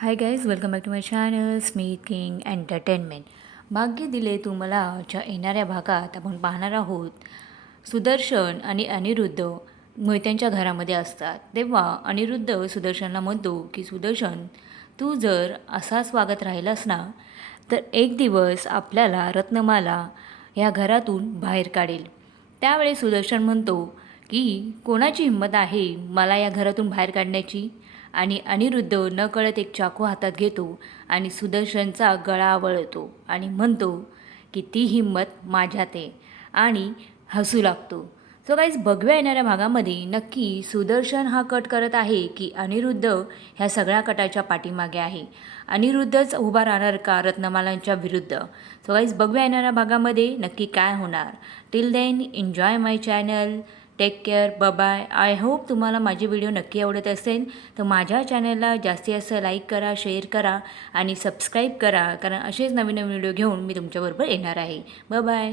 Hi guys welcome back to my channel Smith king entertainment भाग्य दिले तुम्हाला ज्या येणाऱ्या भागात आपण पाहणार आहोत सुदर्शन आणि अनिरुद्ध मोहित्यांच्या घरामध्ये असतात. तेव्हा अनिरुद्ध सुदर्शनला म्हणतो की सुदर्शन तू जर असाच वागत राहिलास ना तर एक दिवस आपल्याला रत्नमाला ह्या घरातून बाहेर काढेल. त्यावेळी सुदर्शन म्हणतो की कोणाची हिंमत आहे मला या घरातून बाहेर काढण्याची? आणि अनिरुद्ध नकळत एक चाकू हातात घेतो आणि सुदर्शनचा गळा आवळतो आणि म्हणतो की ती हिंमत माझ्यात आहे. आणि हसू लागतो. सो काहीच बघव्या येणाऱ्या भागामध्ये नक्की सुदर्शन हा कट करत आहे की अनिरुद्ध ह्या सगळ्या कटाच्या पाठीमागे आहे. अनिरुद्धच उभा राहणार का रत्नमालांच्या विरुद्ध? सो काहीच बघव्या येणाऱ्या भागामध्ये नक्की काय होणार? Till then enjoy my channel take care bye I hope तुम्हाला माझी व्हिडिओ नक्की आवडत असेल तर माझ्या चॅनलला जास्तीत जास्त लाईक करा शेअर करा आणि सबस्क्राईब करा कारण असेच नवीन नवीन व्हिडिओ घेऊन मी तुमच्याबरोबर येणार आहे. बाय